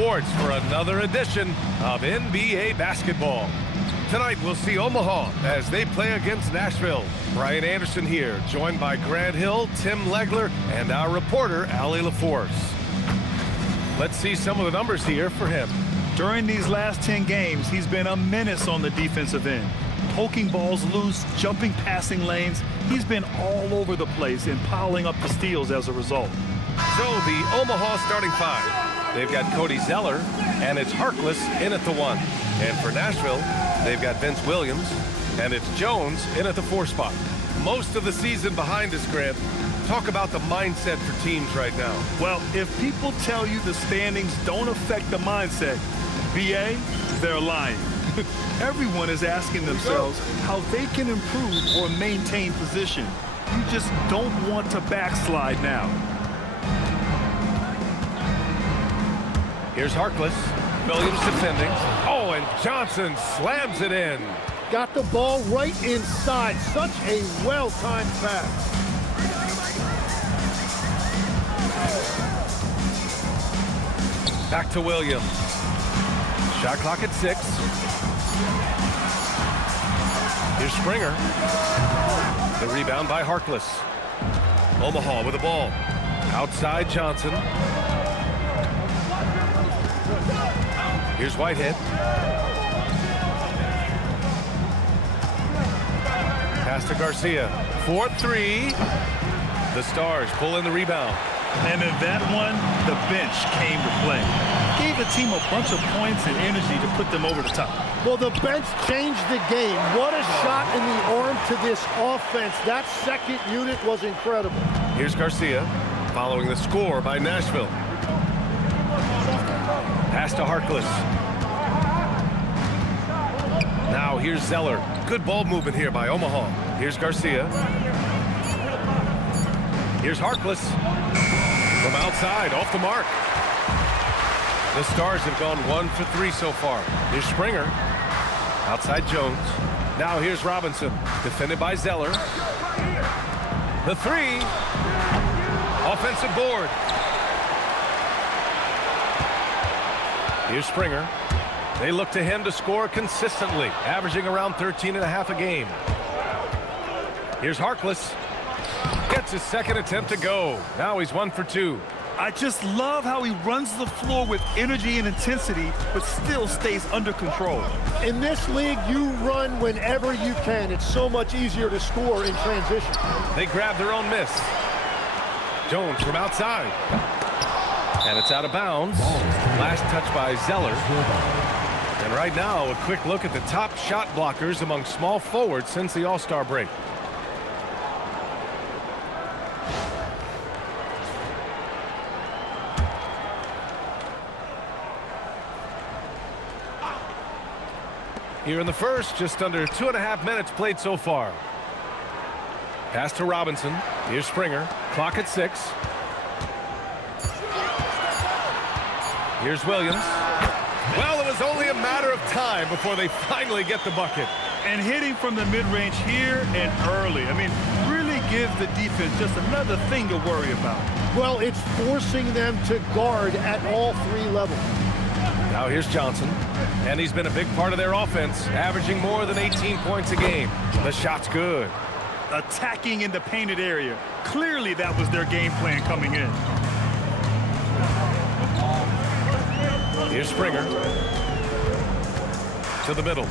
sports for another edition of NBA basketball. Tonight we'll see Omaha as they play against Nashville. Brian Anderson here, joined by Grant Hill, Tim Legler, and our reporter, Allie LaForce. Let's see some of the numbers here for him. During these last 10 games, he's been a menace on the defensive end. Poking balls loose, jumping passing lanes. He's been all over the place and piling up the steals as a result. So the Omaha starting five. They've got Cody Zeller, and it's Harkless in at the 1. And for Nashville, they've got Vince Williams, and it's Jones in at the 4 spot. Most of the season behind us, Grant. Talk about the mindset for teams right now. Well, if people tell you the standings don't affect the mindset, BA, they're lying. Everyone is asking themselves how they can improve or maintain position. You just don't want to backslide now. Here's Harkless. Williams defending. Oh, and Johnson slams it in. Got the ball right inside. Such a well-timed pass. Back to Williams. Shot clock at 6. Here's Springer. The rebound by Harkless. Omaha with the ball. Outside Johnson. Here's Whitehead. Pass to Garcia. 4-3. The Stars pull in the rebound. And in that one, the bench came to play. Gave the team a bunch of points and energy to put them over the top. Well, the bench changed the game. What a shot in the arm to this offense. That second unit was incredible. Here's Garcia following the score by Nashville. Pass to Harkless. Now here's Zeller. Good ball movement here by Omaha. Here's Garcia. Here's Harkless. From outside, off the mark. The Stars have gone 1 for 3 so far. Here's Springer. Outside Jones. Now here's Robinson. Defended by Zeller. The 3. Offensive board. Here's Springer. They look to him to score consistently, averaging around 13.5 a game. Here's Harkless. Gets his second attempt to go. Now he's 1 for 2. I just love how he runs the floor with energy and intensity, but still stays under control. In this league, you run whenever you can. It's so much easier to score in transition. They grab their own miss. Jones from outside. And it's out of bounds. Last touch by Zeller. And right now, a quick look at the top shot blockers among small forwards since the All-Star break. Here in the first, just under 2.5 minutes played so far. Pass to Robinson. Here's Springer. Clock at 6. Here's Williams. Well, it was only a matter of time before they finally get the bucket. And hitting from the mid-range here and early. I mean, really gives the defense just another thing to worry about. Well, it's forcing them to guard at all 3 levels. Now here's Johnson, and he's been a big part of their offense, averaging more than 18 points a game. The shot's good. Attacking in the painted area. Clearly that was their game plan coming in. Here's Springer. To the middle.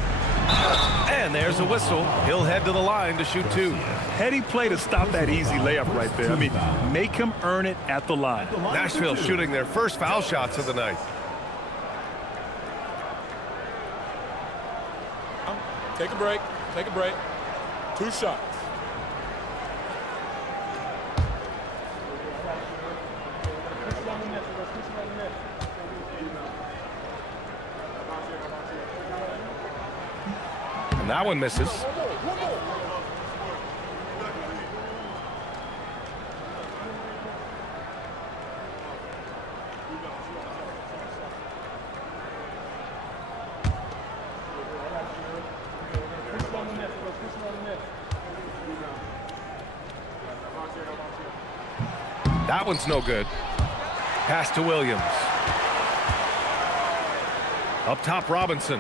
And there's a whistle. He'll head to the line to shoot 2. Heady play to stop that easy layup right there. I mean, make him earn it at the line. Nashville shooting their first foul shots of the night. Take a break. Take a break. 2 shots. And that one misses. That one's no good. Pass to Williams. Up top, Robinson.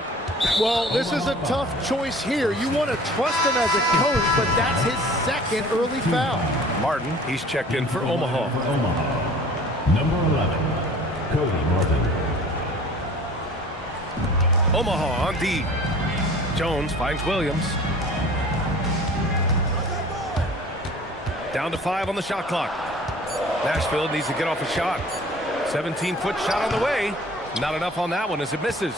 Well, this is a tough choice here. You want to trust him as a coach, but that's his second early foul. Martin, he's checked in for Omaha. For Omaha, number 11, Cody Martin. Omaha on D. Jones finds Williams. Down to 5 on the shot clock. Nashville needs to get off a shot. 17-foot shot on the way. Not enough on that one as it misses.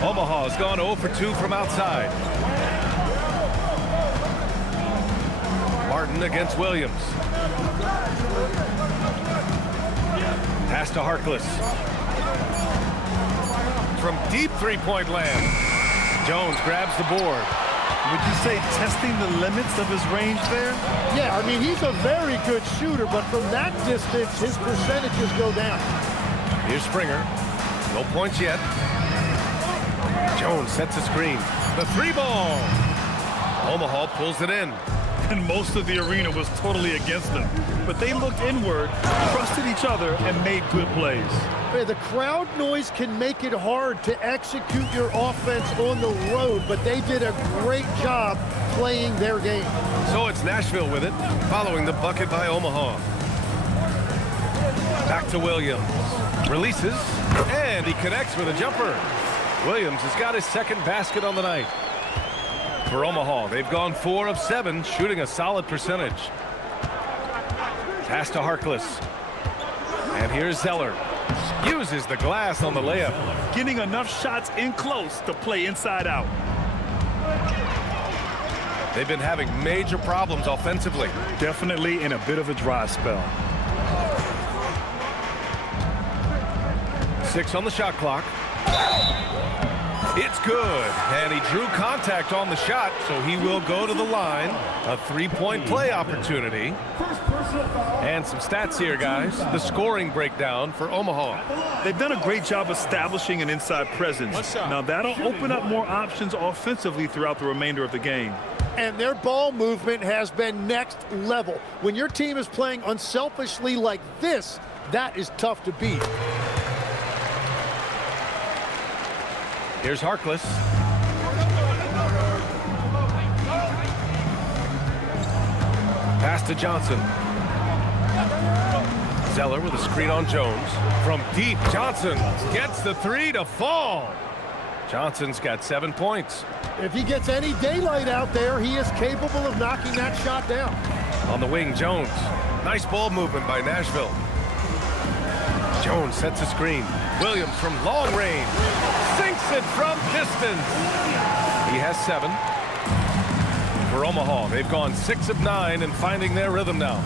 Omaha has gone 0 for 2 from outside. Martin against Williams. Pass to Harkless. From deep three-point land. Jones grabs the board. Would you say testing the limits of his range there? Yeah, I mean, he's a very good shooter, but from that distance, his percentages go down. Here's Springer. No points yet. Jones sets a screen. The 3-ball. Omaha pulls it in. And most of the arena was totally against them. But they looked inward, trusted each other, and made good plays. Man, the crowd noise can make it hard to execute your offense on the road, but they did a great job playing their game. So it's Nashville with it, following the bucket by Omaha. Back to Williams. Releases, and he connects with a jumper. Williams has got his second basket on the night. For Omaha, they've gone 4 of 7, shooting a solid percentage. Pass to Harkless. And here's Zeller. Uses the glass on the layup. Getting enough shots in close to play inside out. They've been having major problems offensively. Definitely in a bit of a dry spell. 6 on the shot clock. It's good, and he drew contact on the shot, so he will go to the line. A 3-point play opportunity. And some stats here, guys. The scoring breakdown for Omaha. They've done a great job establishing an inside presence. Now that'll open up more options offensively throughout the remainder of the game. And their ball movement has been next level. When your team is playing unselfishly like this, that is tough to beat. Here's Harkless. Pass to Johnson. Zeller with a screen on Jones. From deep, Johnson gets the 3 to fall. Johnson's got 7 points. If he gets any daylight out there, he is capable of knocking that shot down. On the wing, Jones. Nice ball movement by Nashville. Jones sets a screen. Williams from long range. Sinks it from distance. He has 7. For Omaha, they've gone 6 of 9 and finding their rhythm now.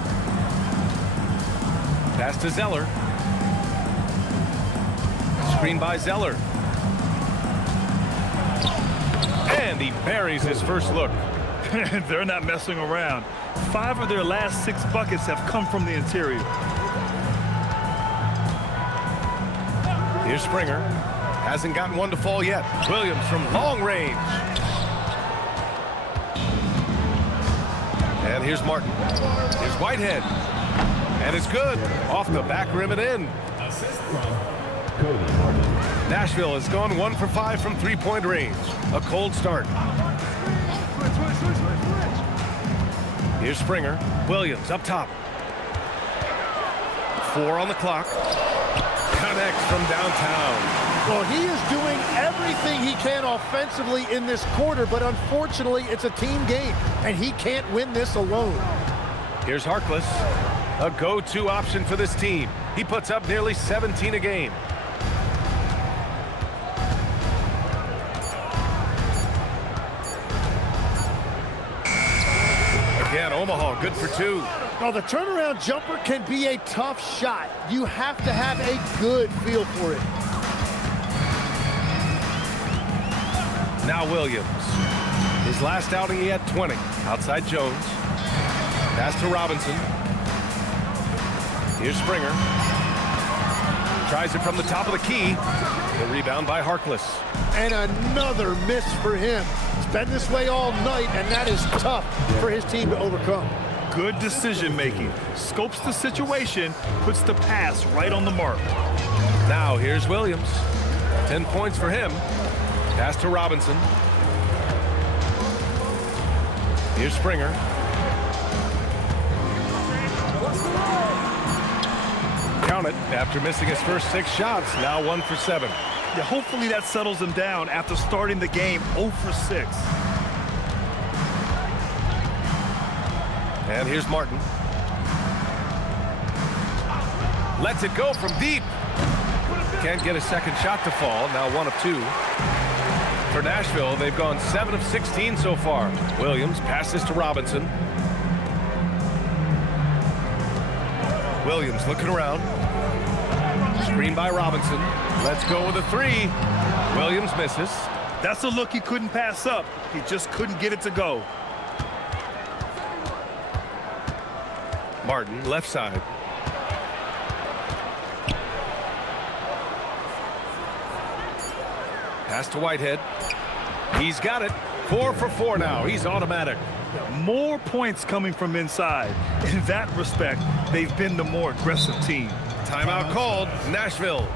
Pass to Zeller. Screen by Zeller. And he buries his first look. They're not messing around. 5 of their last 6 buckets have come from the interior. Here's Springer. Hasn't gotten one to fall yet. Williams from long range. And here's Martin. Here's Whitehead. And it's good. Off the back rim and in. Assist from Cody Martin. Nashville has gone 1 for 5 from 3-point range. A cold start. Here's Springer. Williams up top. 4 on the clock. Connects from downtown. Well, he is doing everything he can offensively in this quarter, but unfortunately, it's a team game, and he can't win this alone. Here's Harkless. A go-to option for this team. He puts up nearly 17 a game. Again, Omaha good for 2. Now, the turnaround jumper can be a tough shot. You have to have a good feel for it. Now Williams. His last outing, he had 20. Outside Jones. Pass to Robinson. Here's Springer. Tries it from the top of the key. The rebound by Harkless. And another miss for him. It's been this way all night, and that is tough for his team to overcome. Good decision making. Scopes the situation, puts the pass right on the mark. Now here's Williams. 10 points for him. Pass to Robinson. Here's Springer. Count it after missing his first 6 shots. Now 1 for 7. Yeah, hopefully that settles him down after starting the game 0 for 6. And here's Martin. Lets it go from deep. Can't get a second shot to fall. Now 1 of 2. For Nashville, they've gone 7 of 16 so far. Williams passes to Robinson. Williams looking around. Screen by Robinson. Let's go with a 3. Williams misses. That's a look he couldn't pass up. He just couldn't get it to go. Martin, left side. Pass to Whitehead. He's got it. 4 for 4 now. He's automatic. More points coming from inside. In that respect, they've been the more aggressive team. Timeout called. Nashville.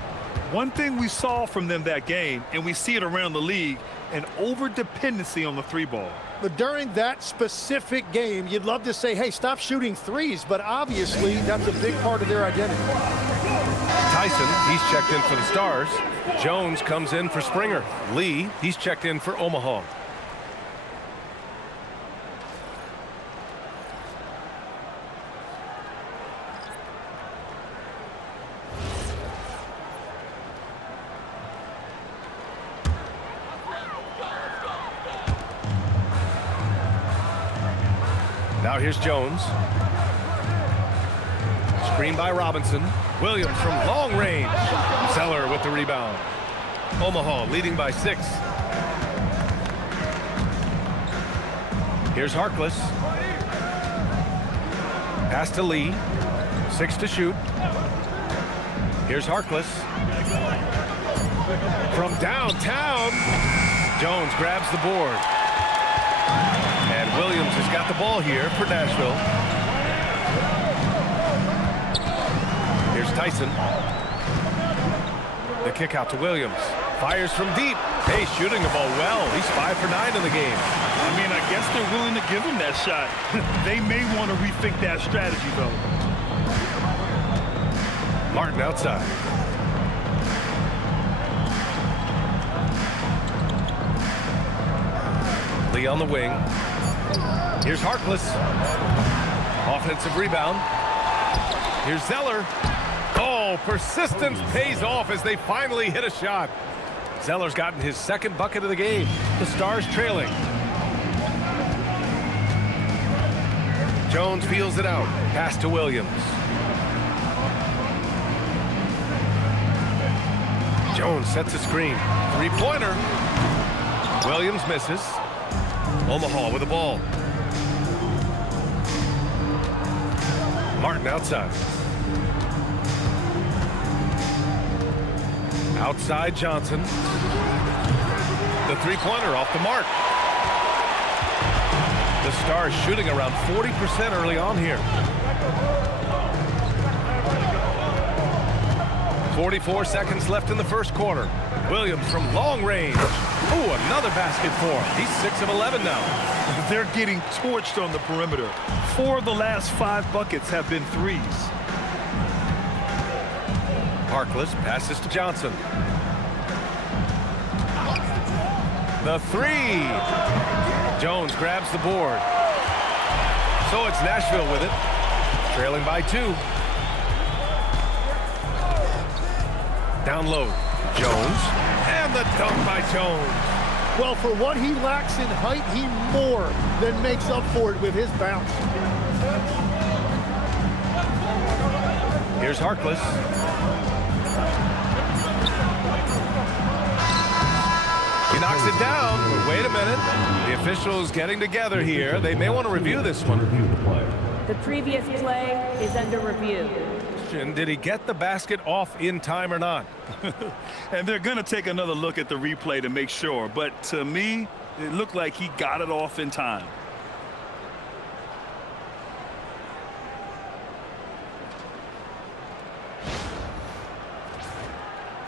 One thing we saw from them that game, and we see it around the league, an over-dependency on the 3-ball. But during that specific game, you'd love to say, hey, stop shooting threes, but obviously that's a big part of their identity. Tyson, he's checked in for the Stars. Jones comes in for Springer. Lee, he's checked in for Omaha. Now here's Jones. Screen by Robinson. Williams from long range. Zeller with the rebound. Omaha leading by 6. Here's Harkless. Pass to Lee. 6 to shoot. Here's Harkless. From downtown. Jones grabs the board. And Williams has got the ball here for Nashville. Here's Tyson. The kick out to Williams. Fires from deep. Hey, shooting the ball well. He's 5 for 9 in the game. I mean, I guess they're willing to give him that shot. They may want to rethink that strategy, though. Martin outside. Lee on the wing. Here's Harkless. Offensive rebound. Here's Zeller. Oh, persistence pays off as they finally hit a shot. Zeller's gotten his 2nd bucket of the game. The Stars trailing. Jones feels it out. Pass to Williams. Jones sets a screen. 3-pointer. Williams misses. Omaha with the ball. Martin outside. Outside Johnson. The 3-pointer off the mark. The Stars shooting around 40% early on here. 44 seconds left in the first quarter. Williams from long range. Oh, another basket for him. He's 6 of 11 now. They're getting torched on the perimeter. 4 of the last 5 buckets have been threes. Harkless passes to Johnson. The 3. Jones grabs the board. So it's Nashville with it. Trailing by 2. Down low. Jones. And the dunk by Jones. Well, for what he lacks in height, he more than makes up for it with his bounce. Here's Harkless. He knocks it down. But wait a minute. The officials getting together here. They may want to review this one. The previous play is under review. Did he get the basket off in time or not? And they're going to take another look at the replay to make sure. But to me, it looked like he got it off in time.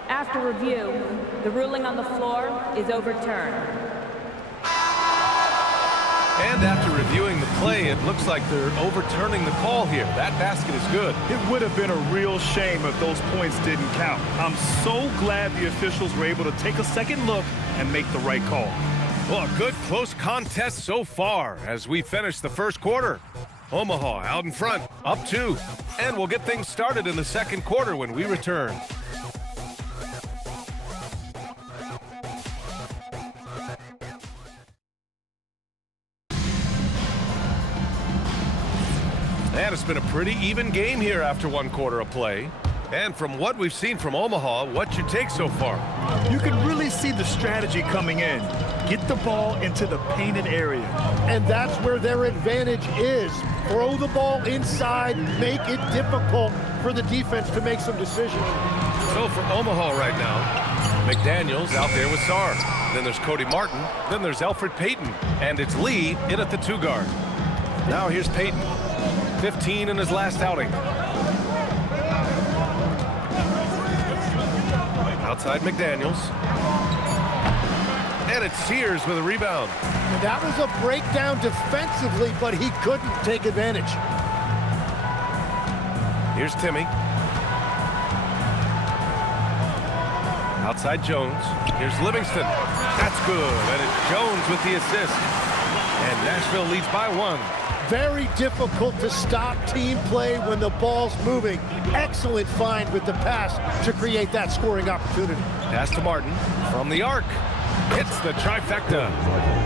After After review, the ruling on the floor is overturned. And after reviewing the play, it looks like they're overturning the call here. That basket is good. It would have been a real shame if those points didn't count. I'm so glad the officials were able to take a second look and make the right call. Well, a good close contest so far as we finish the first quarter. Omaha out in front, up 2. And we'll get things started in the second quarter when we return. And it's been a pretty even game here after 1 quarter of play. And from what we've seen from Omaha, what's your take so far? You can really see the strategy coming in. Get the ball into the painted area. And that's where their advantage is. Throw the ball inside, make it difficult for the defense to make some decisions. So for Omaha right now, McDaniels out there with Sarr. Then there's Cody Martin. Then there's Elfrid Payton. And it's Lee in at the 2 guard. Now here's Payton. 15 in his last outing. Outside McDaniels. And it's Sears with a rebound. And that was a breakdown defensively, but he couldn't take advantage. Here's Timmy. Outside Jones. Here's Livingston. That's good. And it's Jones with the assist. And Nashville leads by 1. Very difficult to stop team play when the ball's moving. Excellent find with the pass to create that scoring opportunity. Pass to Martin from the arc. Hits the trifecta.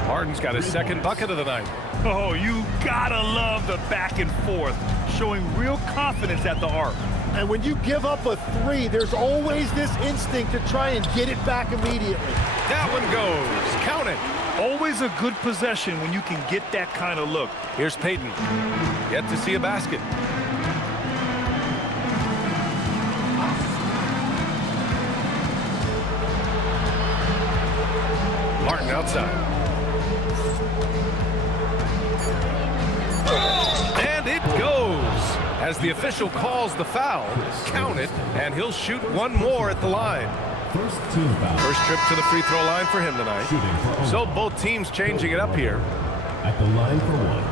Martin's got his 2nd bucket of the night. Oh, you gotta love the back and forth, showing real confidence at the arc. And when you give up a 3, there's always this instinct to try and get it back immediately. That one goes. Count it. Always a good possession when you can get that kind of look. Here's Payton. Yet to see a basket. Martin outside. And it goes. As the official calls the foul, count it, and he'll shoot 1 more at the line. First team foul. First trip to the free throw line for him tonight. So both teams changing it up here. At the line for 1.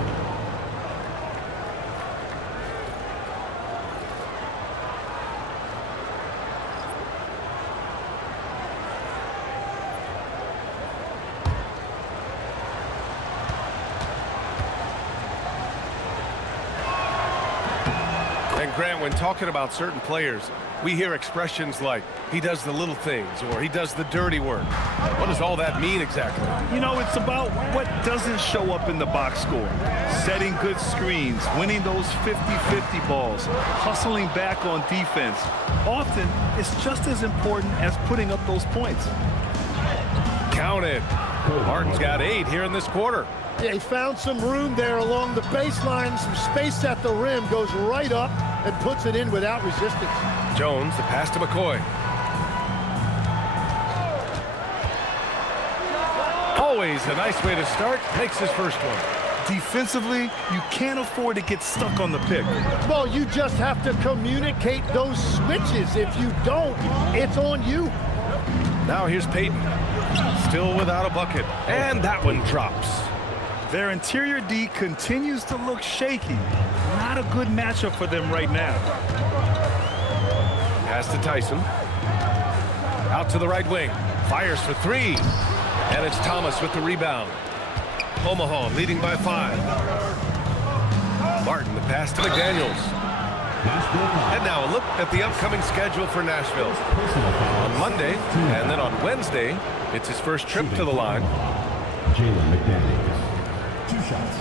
And Grant, when talking about certain players, we hear expressions like, he does the little things, or he does the dirty work. What does all that mean exactly? You know, it's about what doesn't show up in the box score. Setting good screens, winning those 50-50 balls, hustling back on defense. Often, it's just as important as putting up those points. Count it. Martin's got 8 here in this quarter. They found some room there along the baseline, some space at the rim, goes right up and puts it in without resistance. Jones, the pass to McCoy. Always a nice way to start, makes his first one. Defensively, you can't afford to get stuck on the pick. Well, you just have to communicate those switches. If you don't, it's on you. Now here's Payton, still without a bucket, and that one drops. Their interior D continues to look shaky. Not a good matchup for them right now. Pass to Tyson. Out to the right wing. Fires for 3. And it's Thomas with the rebound. Omaha leading by 5. Martin, the pass to McDaniels. And now a look at the upcoming schedule for Nashville. On Monday, and then on Wednesday, it's his first trip to the line. Jalen McDaniels. 2 shots.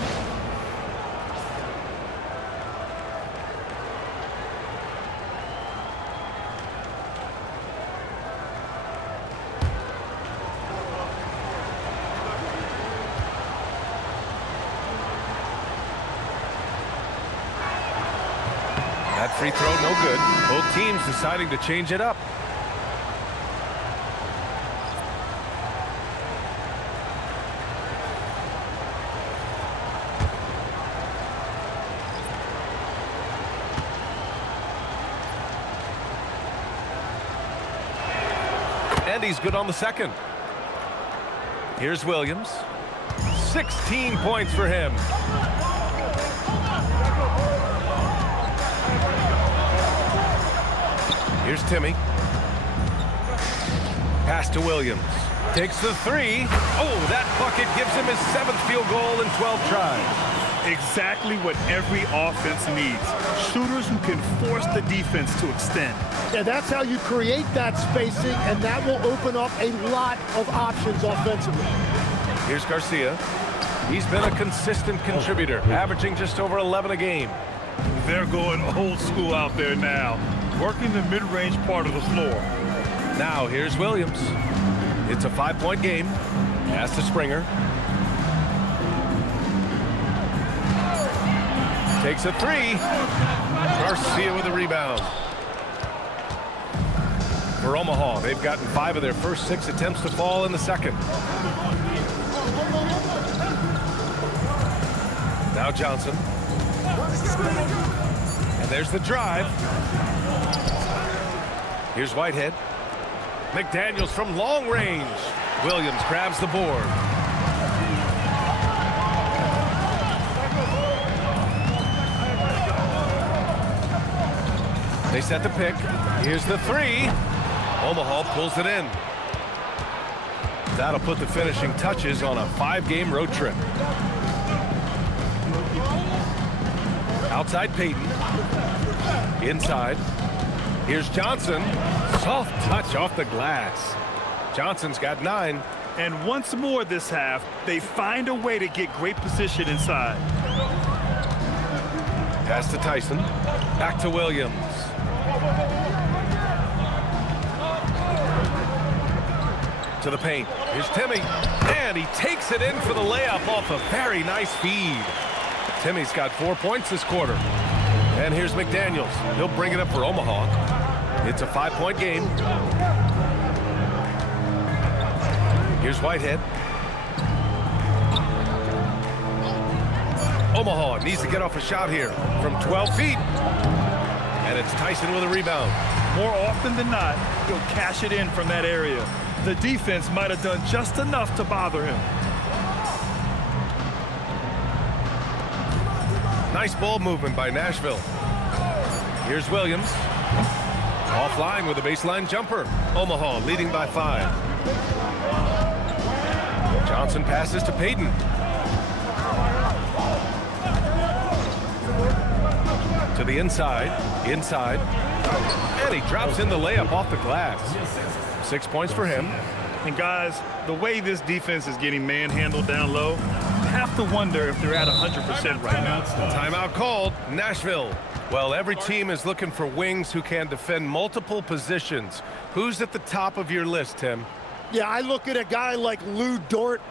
That free throw, no good. Both teams deciding to change it up. And he's good on the second. Here's Williams. 16 points for him. Here's Timmy. Pass to Williams. Takes the three. Oh, that bucket gives him his 7th field goal in 12 tries. Exactly what every offense needs. Shooters who can force the defense to extend. Yeah, that's how you create that spacing, and that will open up a lot of options offensively. Here's Garcia. He's been a consistent contributor, averaging just over 11 a game. They're going old school out there now, working the mid-range part of the floor. Now here's Williams. It's a 5-point game. Pass to Springer. Takes a three. Garcia with a rebound. For Omaha, they've gotten 5 of their first 6 attempts to fall in the second. Now Johnson. And there's the drive. Here's Whitehead. McDaniels from long range. Williams grabs the board. They set the pick. Here's the three. Omaha pulls it in. That'll put the finishing touches on a 5-game road trip. Outside Payton. Inside. Here's Johnson. Soft touch off the glass. Johnson's got 9. And once more this half, they find a way to get great position inside. Pass to Tyson. Back to Williams. To the paint. Here's Timmy. And he takes it in for the layup off a very nice feed. Timmy's got 4 points this quarter. And here's McDaniels. He'll bring it up for Omaha. It's a 5-point game. Here's Whitehead. Omaha needs to get off a shot here from 12 feet. And it's Tyson with a rebound. More often than not, he'll cash it in from that area. The defense might have done just enough to bother him. Nice ball movement by Nashville. Here's Williams. Offline with a baseline jumper. Omaha leading by 5. Johnson passes to Payton. To the inside. And he drops in the layup off the glass. 6 points for him. And guys, the way this defense is getting manhandled down low, I have to wonder if they're at 100% right now. Timeout called. Nashville. Well, every team is looking for wings who can defend multiple positions. Who's at the top of your list, Tim? Yeah, I look at a guy like Lou Dort.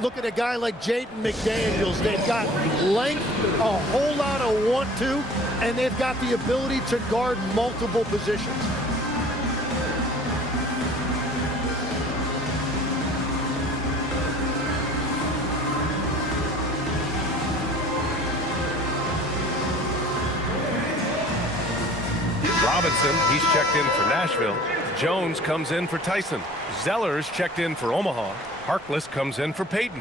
Look at a guy like Jaden McDaniels. They've got length, a whole lot of want-to, and they've got the ability to guard multiple positions. Robinson, he's checked in for Nashville. Jones comes in for Tyson. Zeller's checked in for Omaha. Harkless comes in for Payton.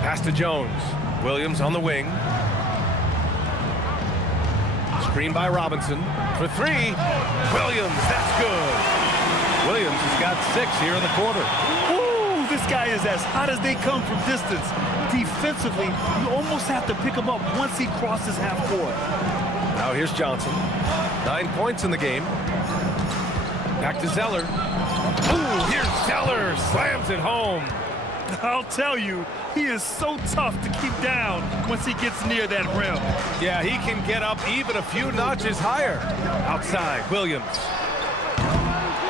Pass to Jones. Williams on the wing. Screen by Robinson for 3. Williams, that's good. Williams has got 6 here in the quarter. Ooh, this guy is as hot as they come from distance. Defensively, you almost have to pick him up once he crosses half court. Now here's Johnson. 9 points in the game. Back to Zeller. Ooh, here's Zeller. Slams it home. I'll tell you, he is so tough to keep down once he gets near that rim. Yeah, he can get up even a few notches higher. Outside, Williams.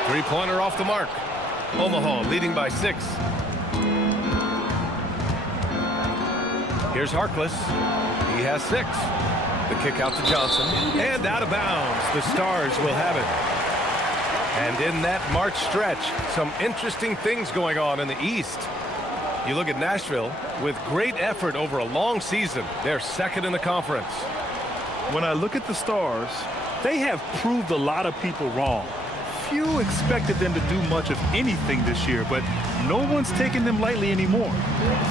3-pointer off the mark. Omaha leading by 6. Here's Harkless. He has 6. The kick out to Johnson. And out of bounds. The Stars will have it. And in that March stretch, some interesting things going on in the East. You look at Nashville, with great effort over a long season. They're second in the conference. When I look at the Stars, they have proved a lot of people wrong. Few expected them to do much of anything this year, but no one's taking them lightly anymore.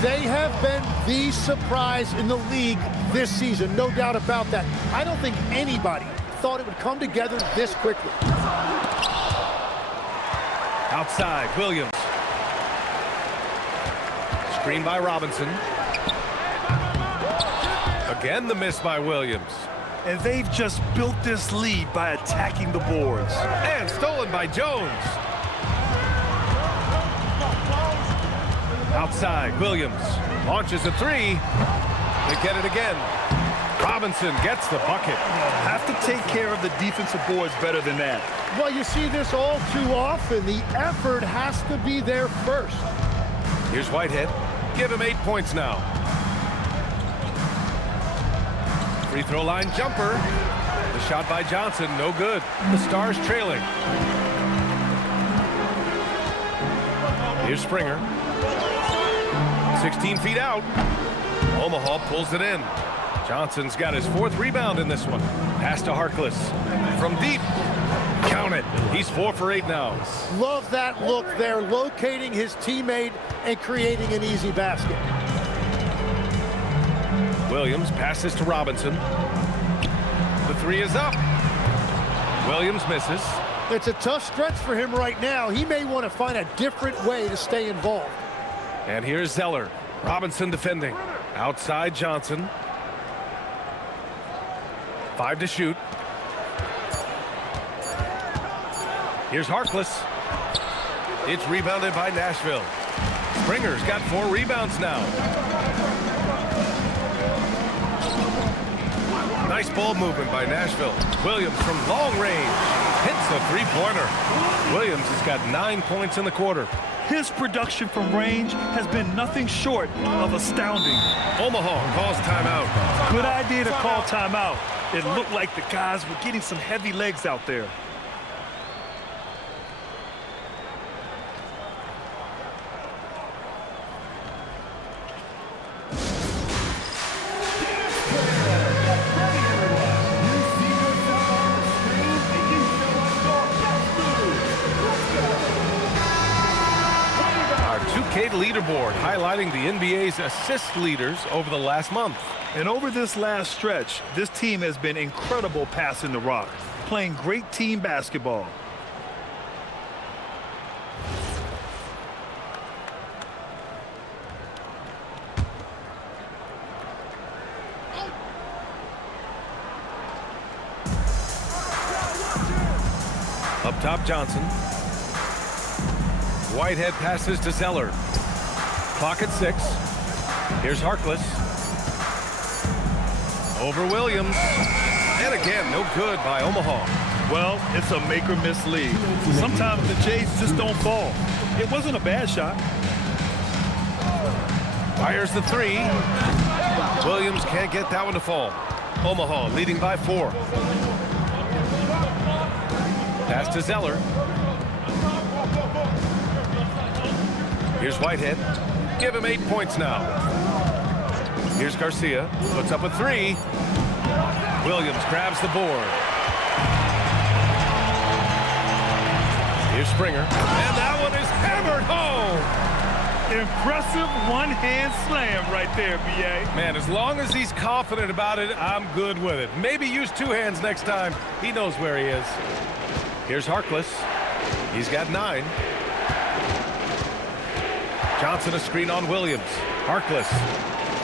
They have been the surprise in the league this season, no doubt about that. I don't think anybody thought it would come together this quickly. Outside, Williams. Screen by Robinson. Again, the miss by Williams. And they've just built this lead by attacking the boards. And stolen by Jones. Outside, Williams launches a three. They get it again. Robinson gets the bucket. Have to take care of the defensive boards better than that. Well, you see this all too often. The effort has to be there first. Here's Whitehead. Give him 8 points now. Free throw line jumper. The shot by Johnson, no good. The Stars trailing. Here's Springer. 16 feet out. Omaha pulls it in. Johnson's got his 4th rebound in this one. Pass to Harkless. From deep. Count it. He's 4 for 8 now. Love that look there, locating his teammate and creating an easy basket. Williams passes to Robinson. The three is up. Williams misses. It's a tough stretch for him right now. He may want to find a different way to stay involved. And here's Zeller. Robinson defending. Outside Johnson. 5 to shoot. Here's Harkless. It's rebounded by Nashville. Springer's got 4 rebounds now. Nice ball movement by Nashville. Williams from long range hits a three-pointer. Williams has got 9 points in the quarter. His production from range has been nothing short of astounding. Omaha calls timeout. Good idea to call timeout. It looked like the guys were getting some heavy legs out there. Leaderboard highlighting the NBA's assist leaders over the last month. And over this last stretch, this team has been incredible passing the rock, playing great team basketball. Up top, Johnson. Whitehead passes to Zeller. Clock at 6. Here's Harkless. Over Williams. And again, no good by Omaha. Well, it's a make or miss league. Sometimes the Jays just don't fall. It wasn't a bad shot. Fires the 3. Williams can't get that one to fall. Omaha leading by 4. Pass to Zeller. Here's Whitehead. Give him 8 points now. Here's Garcia. Puts up a 3. Williams grabs the board. Here's Springer. And that one is hammered home. Impressive one-hand slam right there, B.A. Man, as long as he's confident about it, I'm good with it. Maybe use 2 hands next time. He knows where he is. Here's Harkless. He's got 9. Johnson a screen on Williams. Harkless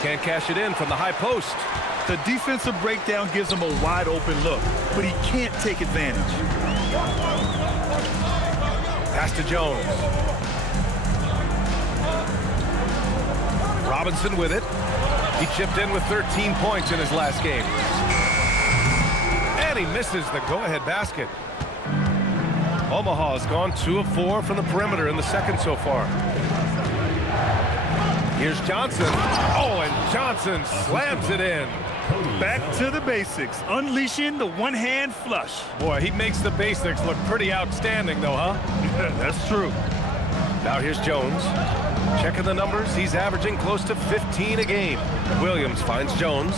can't cash it in from the high post. The defensive breakdown gives him a wide open look, but he can't take advantage. Pass to Jones. Robinson with it. He chipped in with 13 points in his last game. And he misses the go-ahead basket. Omaha has gone 2 of 4 from the perimeter in the second so far. Here's Johnson. Oh, and Johnson slams it in. Back to the basics, unleashing the one-hand flush. Boy, he makes the basics look pretty outstanding, though, huh? Yeah, that's true. Now here's Jones. Checking the numbers, he's averaging close to 15 a game. Williams finds Jones.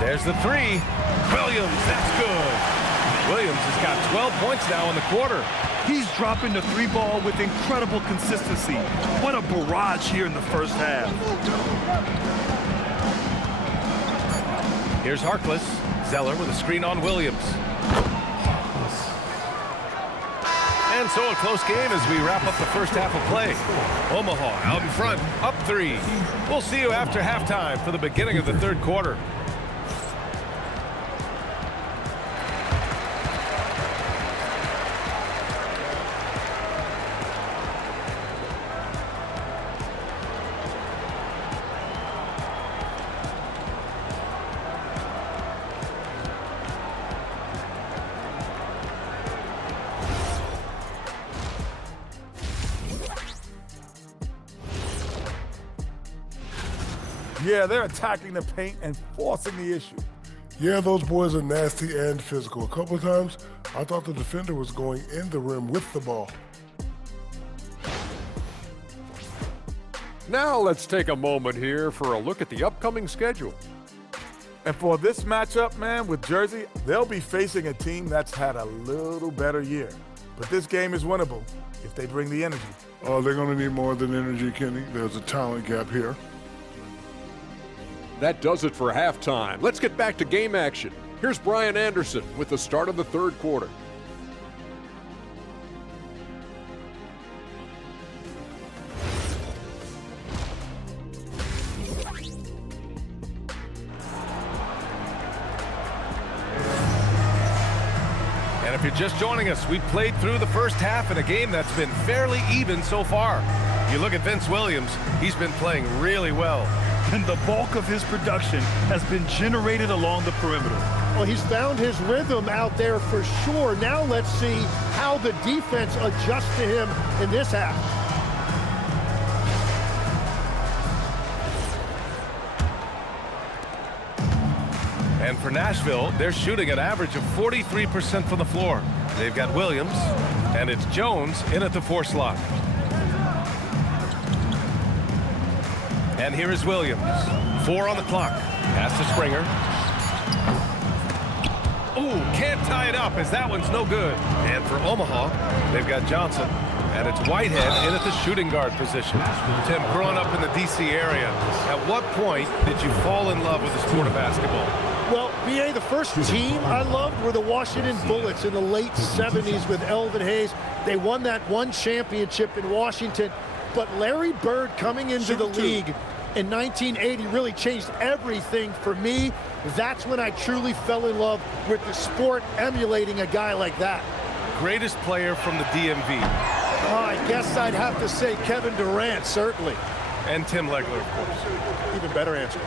There's the three. Williams, that's good. Williams has got 12 points now in the quarter. He's dropping the three ball with incredible consistency. What a barrage here in the first half. Here's Harkless. Zeller with a screen on Williams. And so a close game as we wrap up the first half of play. Omaha out in front, up 3. We'll see you after halftime for the beginning of the third quarter. Yeah, they're attacking the paint and forcing the issue. Yeah, those boys are nasty and physical. A couple of times, I thought the defender was going in the rim with the ball. Now let's take a moment here for a look at the upcoming schedule. And for this matchup, man, with Jersey, they'll be facing a team that's had a little better year. But this game is winnable if they bring the energy. Oh, they're going to need more than energy, Kenny. There's a talent gap here. That does it for halftime. Let's get back to game action. Here's Brian Anderson with the start of the third quarter. And if you're just joining us, we played through the first half in a game that's been fairly even so far. You look at Vince Williams, he's been playing really well. And the bulk of his production has been generated along the perimeter. Well, he's found his rhythm out there for sure. Now let's see how the defense adjusts to him in this half. And for Nashville, they're shooting an average of 43% from the floor. They've got Williams, and it's Jones in at the 4 slot. And here is Williams. 4 on the clock. Pass to Springer. Ooh, can't tie it up as that one's no good. And for Omaha, they've got Johnson. And it's Whitehead in at the shooting guard position. Tim, growing up in the D.C. area, at what point did you fall in love with the sport of basketball? Well, B.A., the first team I loved were the Washington Bullets in the late 70s with Elvin Hayes. They won that one championship in Washington. But Larry Bird coming into the league in 1980 really changed everything for me. That's when I truly fell in love with the sport, emulating a guy like that. Greatest player from the DMV. Oh, I guess I'd have to say Kevin Durant, certainly. And Tim Legler, of course. Even better answer.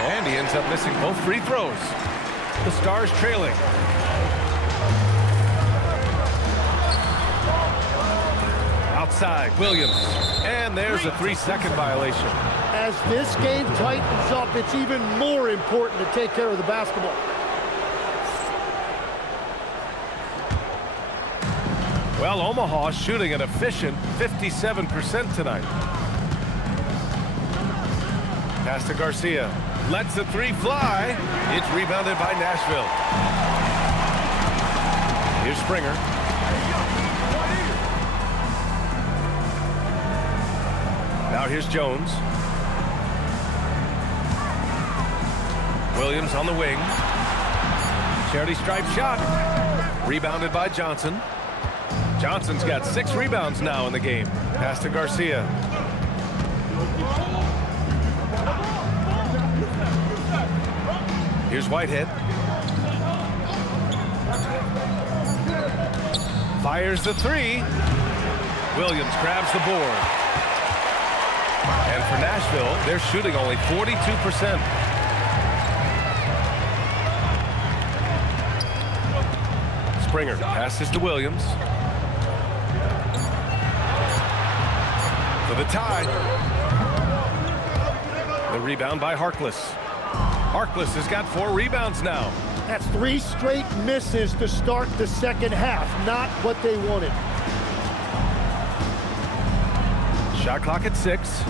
And he ends up missing both free throws. The Stars trailing. Outside, Williams. And there's a 3-second violation. As this game tightens up, it's even more important to take care of the basketball. Well, Omaha shooting an efficient 57% tonight. Pass to Garcia. Lets the 3 fly. It's rebounded by Nashville. Here's Springer. Now here's Jones. Williams on the wing. Charity stripe shot. Rebounded by Johnson. Johnson's got 6 rebounds now in the game. Pass to Garcia. Here's Whitehead. Fires the 3. Williams grabs the board. And for Nashville. They're shooting only 42%. Springer passes to Williams. For the tie. The rebound by Harkless. Harkless has got 4 rebounds now. That's 3 straight misses to start the second half. Not what they wanted. Shot clock at 6.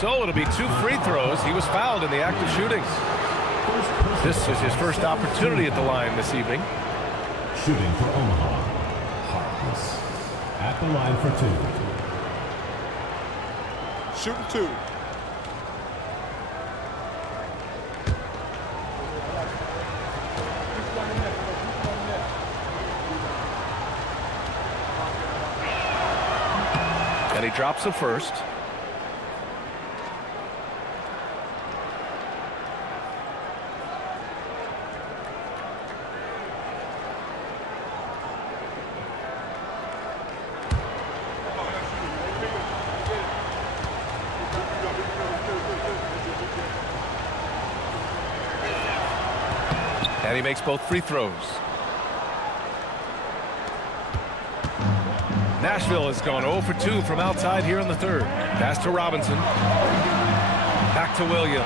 So it'll be 2 free throws. He was fouled in the act of shooting. This is his first opportunity at the line this evening. Shooting for Omaha, Harkless. At the line for 2. Shooting 2. And he drops the first. And he makes both free throws. Nashville has gone 0 for 2 from outside here in the third. Pass to Robinson. Back to Williams.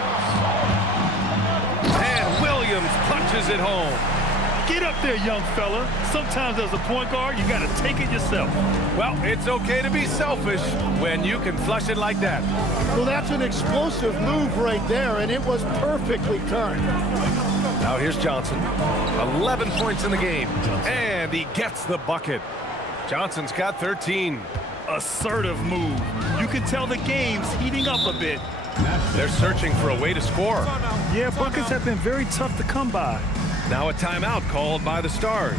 And Williams punches it home. Get up there, young fella. Sometimes as a point guard, you got to take it yourself. Well, it's okay to be selfish when you can flush it like that. Well, that's an explosive move right there, and it was perfectly timed. Now here's Johnson. 11 points in the game. And he gets the bucket. Johnson's got 13. Assertive move. You can tell the game's heating up a bit. They're searching for a way to score. Yeah, buckets have been very tough to come by. Now a timeout called by the Stars.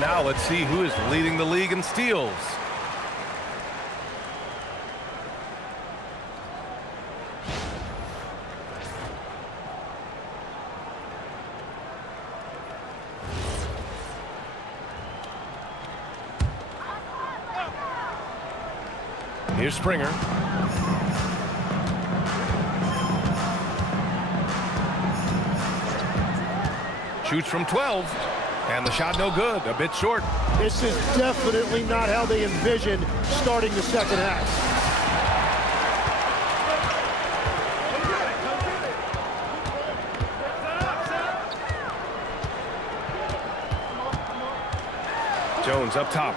Now let's see who is leading the league in steals. Here's Springer. Shoots from 12. And the shot no good, a bit short. This is definitely not how they envisioned starting the second half. Jones up top.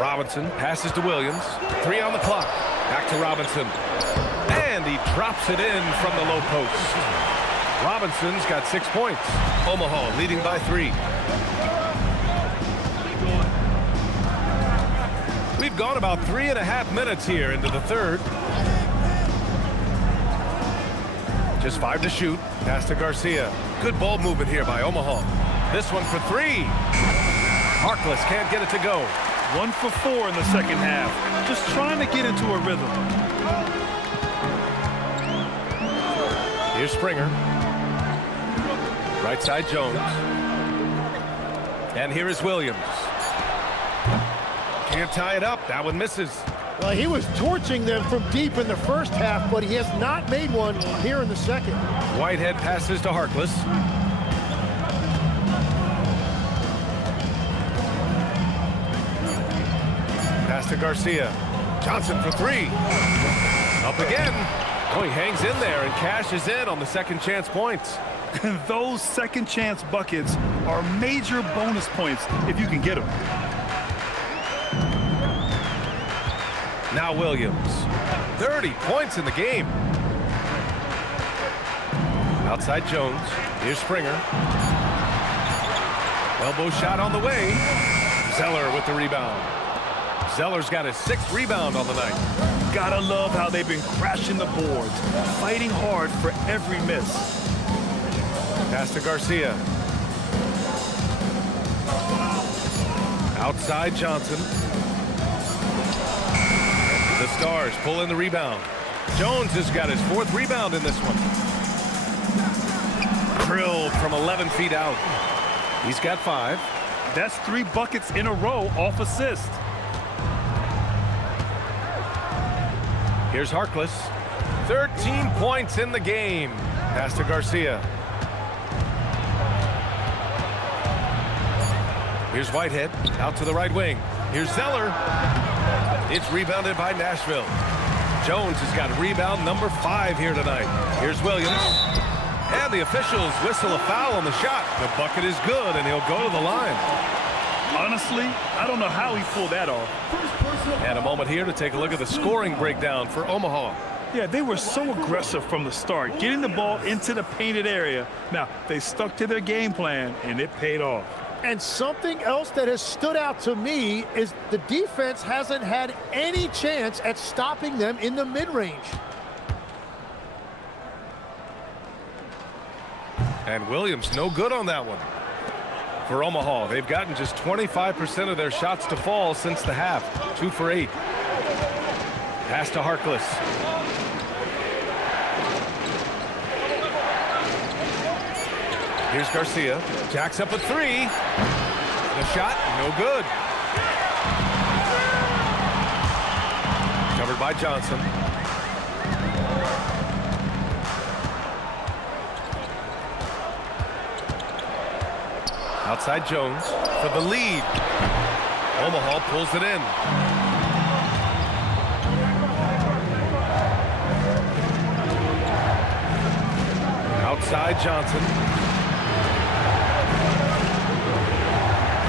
Robinson passes to Williams. 3 on the clock. Back to Robinson. And he drops it in from the low post. Robinson's got 6 points. Omaha leading by 3. We've gone about 3.5 minutes here into the third. Just 5 to shoot. Pass to Garcia. Good ball movement here by Omaha. This one for 3. Harkless can't get it to go. 1 for 4 in the second half. Just trying to get into a rhythm. Here's Springer. Right side Jones. And here is Williams. Can't tie it up. That one misses. Well, he was torching them from deep in the first half, but he has not made one here in the second. Whitehead passes to Harkless. Pass to Garcia. Johnson for 3. Up again. Oh, he hangs in there and cashes in on the second chance points. And those second chance buckets are major bonus points if you can get them. Now Williams. 30 points in the game. Outside Jones. Here's Springer. Elbow shot on the way. Zeller with the rebound. Zeller's got his 6th rebound on the night. Gotta love how they've been crashing the boards, fighting hard for every miss. Pass to Garcia. Outside Johnson. The Stars pull in the rebound. Jones has got his 4th rebound in this one. Drilled from 11 feet out. He's got 5. That's 3 buckets in a row off assist. Here's Harkless. 13 points in the game. Pass to Garcia. Here's Whitehead out to the right wing. Here's Zeller. It's rebounded by Nashville. Jones has got rebound number 5 here tonight. Here's Williams. And the officials whistle a foul on the shot. The bucket is good, and he'll go to the line. Honestly, I don't know how he pulled that off. And a moment here to take a look at the scoring breakdown for Omaha. Yeah, they were so aggressive from the start, getting the ball into the painted area. Now, they stuck to their game plan, and it paid off. And something else that has stood out to me is the defense hasn't had any chance at stopping them in the mid-range. And Williams no good on that one. For Omaha, they've gotten just 25% of their shots to fall since the half. 2 for 8. Pass to Harkless. Here's Garcia. Jacks up a 3. The shot, no good. Covered by Johnson. Outside Jones for the lead. Omaha pulls it in. Outside Johnson.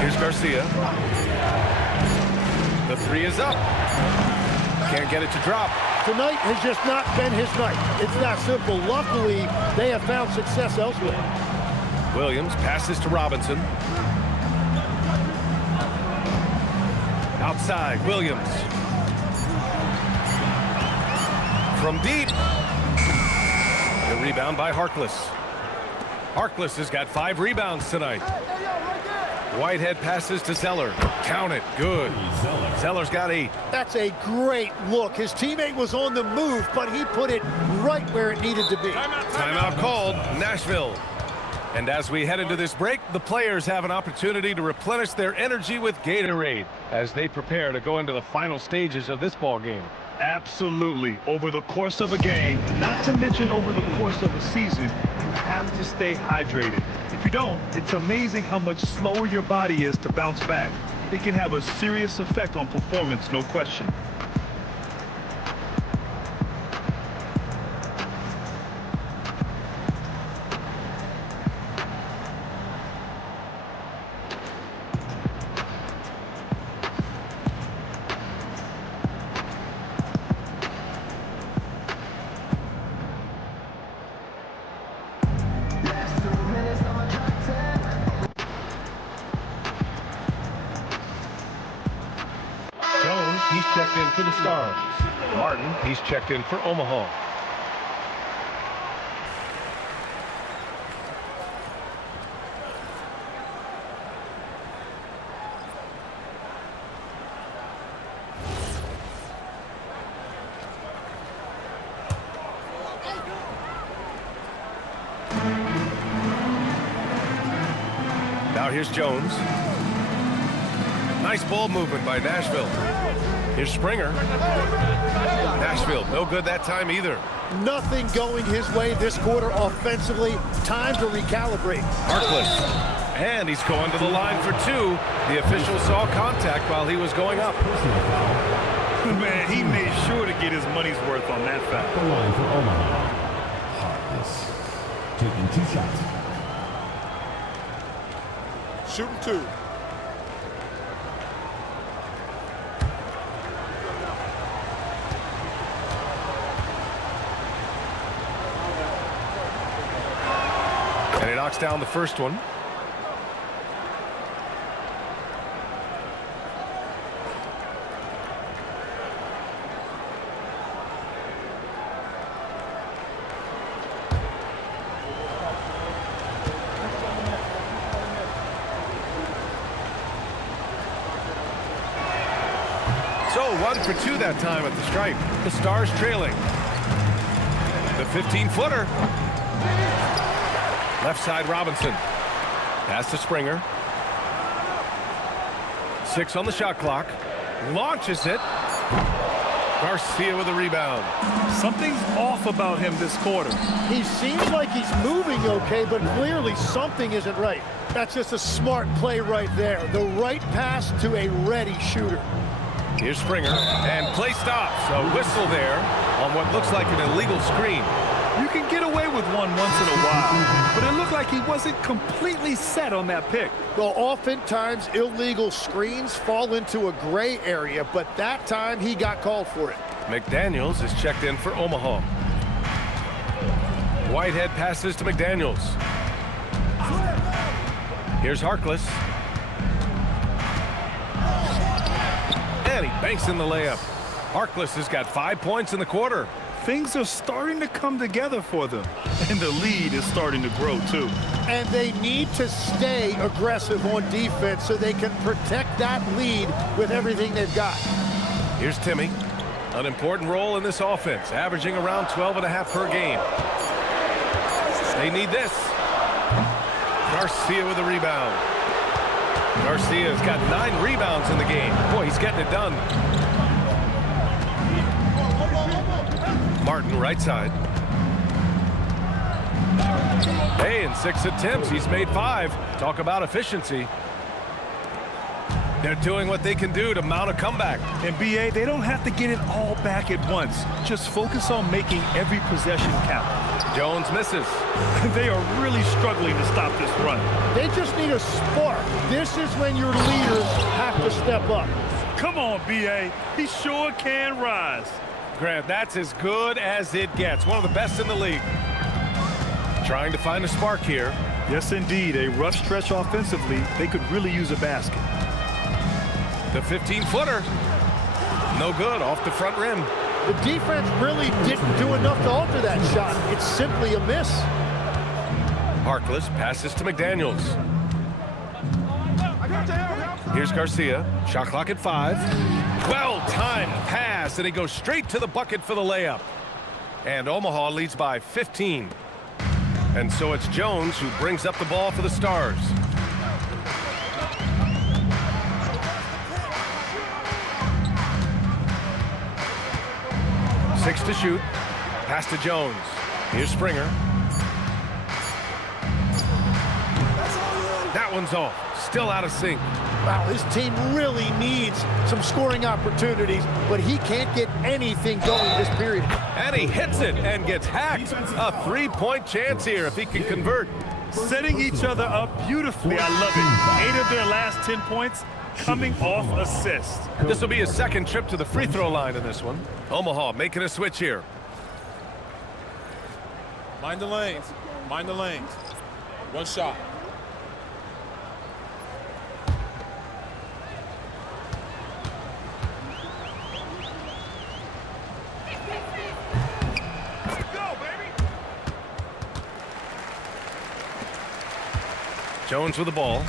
Here's Garcia. The 3 is up. Can't get it to drop. Tonight has just not been his night. It's that simple. Luckily, they have found success elsewhere. Williams passes to Robinson. Outside, Williams. From deep. The rebound by Harkless. Harkless has got 5 rebounds tonight. Whitehead passes to Zeller. Count it. Good. Zeller's got 8. That's a great look. His teammate was on the move, but he put it right where it needed to be. Timeout called. Nashville. And as we head into this break, the players have an opportunity to replenish their energy with Gatorade as they prepare to go into the final stages of this ball game. Absolutely. Over the course of a game, not to mention over the course of a season, you have to stay hydrated. If you don't, it's amazing how much slower your body is to bounce back. It can have a serious effect on performance, no question. He's checked in for the Stars. Martin, he's checked in for Omaha. Now here's Jones. Nice ball movement by Nashville. Here's Springer. Nashville, no good that time either. Nothing going his way this quarter offensively. Time to recalibrate. Harkless. And he's going to the line for 2. The official saw contact while he was going up. Man, he made sure to get his money's worth on that foul. The line for Omaha. Harkless. Taking 2 shots. Shooting 2. knocks down the first one. So 1 for 2 that time at the stripe. The Stars trailing. The 15-footer. Left side Robinson. Pass to Springer. 6 on the shot clock. Launches it. Garcia with a rebound. Something's off about him this quarter. He seems like he's moving okay, but clearly something isn't right. That's just a smart play right there. The right pass to a ready shooter. Here's Springer, and play stops. A whistle there on what looks like an illegal screen. You can get away with one once in a while, but it looked like he wasn't completely set on that pick. Well, oftentimes illegal screens fall into a gray area, but that time he got called for it. McDaniels is checked in for Omaha. Whitehead passes to McDaniels. Here's Harkless. And he banks in the layup. Harkless has got 5 points in the quarter. Things are starting to come together for them, and the lead is starting to grow too. And they need to stay aggressive on defense so they can protect that lead with everything they've got. Here's Timmy. An important role in this offense, averaging around 12.5 per game. They need this. Garcia with a rebound. Garcia's got 9 rebounds in the game. Boy, he's getting it done. Martin, right side. Hey, in 6 attempts, he's made 5. Talk about efficiency. They're doing what they can do to mount a comeback. And BA, they don't have to get it all back at once. Just focus on making every possession count. Jones misses. They are really struggling to stop this run. They just need a spark. This is when your leaders have to step up. Come on, BA. He sure can rise. Grant, that's as good as it gets. One of the best in the league. Trying to find a spark here. Yes, indeed. A rough stretch offensively. They could really use a basket. The 15-footer. No good, off the front rim. The defense really didn't do enough to alter that shot. It's simply a miss. Harkless passes to McDaniels. Here's Garcia. Shot clock at 5. Well-timed pass, and he goes straight to the bucket for the layup. And Omaha leads by 15. And so it's Jones who brings up the ball for the Stars. Six to shoot. Pass to Jones. Here's Springer. That one's off. Still out of sync. Wow, his team really needs some scoring opportunities, but he can't get anything going this period. And he hits it and gets hacked. A 3-point chance here if he can convert. Setting each other up beautifully. I love it. 8 of their last 10 points coming off assists. This will be his second trip to the free throw line in this one. Omaha making a switch here. Mind the lanes. Mind the lanes. One shot. Jones with the ball.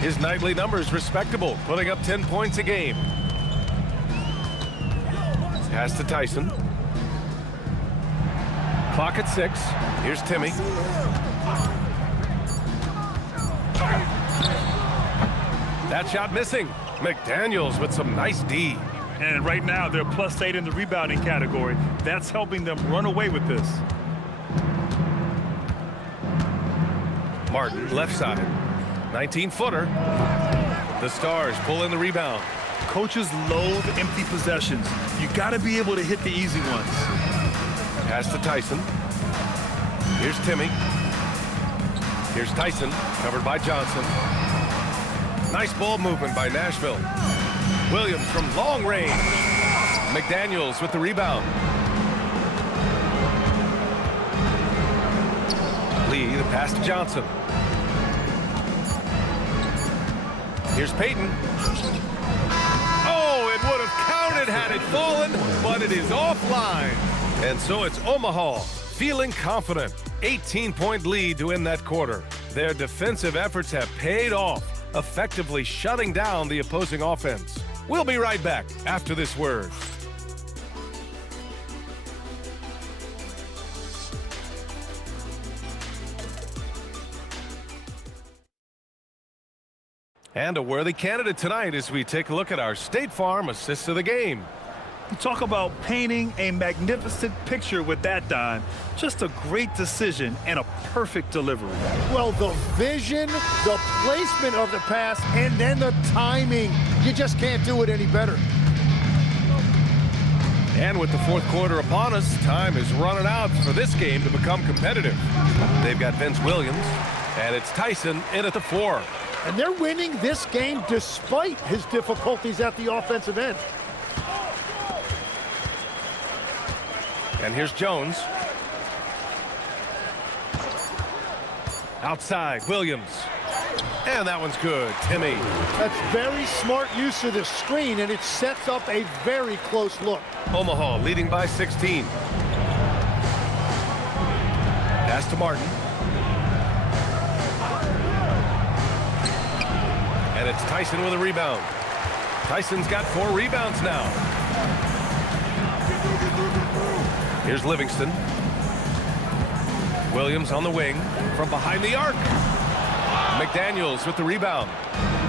His nightly numbers respectable, putting up 10 points a game. Pass to Tyson. Clock at 6. Here's Timmy. That shot missing. McDaniels with some nice D. And right now they're +8 in the rebounding category. That's helping them run away with this. Martin, left side. 19-footer. The Stars pull in the rebound. Coaches loathe empty possessions. You got to be able to hit the easy ones. Pass to Tyson. Here's Timmy. Here's Tyson, covered by Johnson. Nice ball movement by Nashville. Williams from long range. McDaniels with the rebound. Lee, the pass to Johnson. Here's Peyton. Oh, it would have counted had it fallen, but it is offline. And so it's Omaha feeling confident. 18-point lead to win that quarter. Their defensive efforts have paid off, effectively shutting down the opposing offense. We'll be right back after this word. And a worthy candidate tonight as we take a look at our State Farm assist of the game. Talk about painting a magnificent picture with that dime. Just a great decision and a perfect delivery. Well, the vision, the placement of the pass, and then the timing. You just can't do it any better. And with the fourth quarter upon us, time is running out for this game to become competitive. They've got Vince Williams, and it's Tyson in at the 4. And they're winning this game despite his difficulties at the offensive end. And here's Jones. Outside, Williams. And that one's good, Timmy. That's very smart use of the screen, and it sets up a very close look. Omaha leading by 16. Pass to Martin. And it's Tyson with a rebound. Tyson's got 4 rebounds now. Here's Livingston. Williams on the wing from behind the arc. McDaniels with the rebound.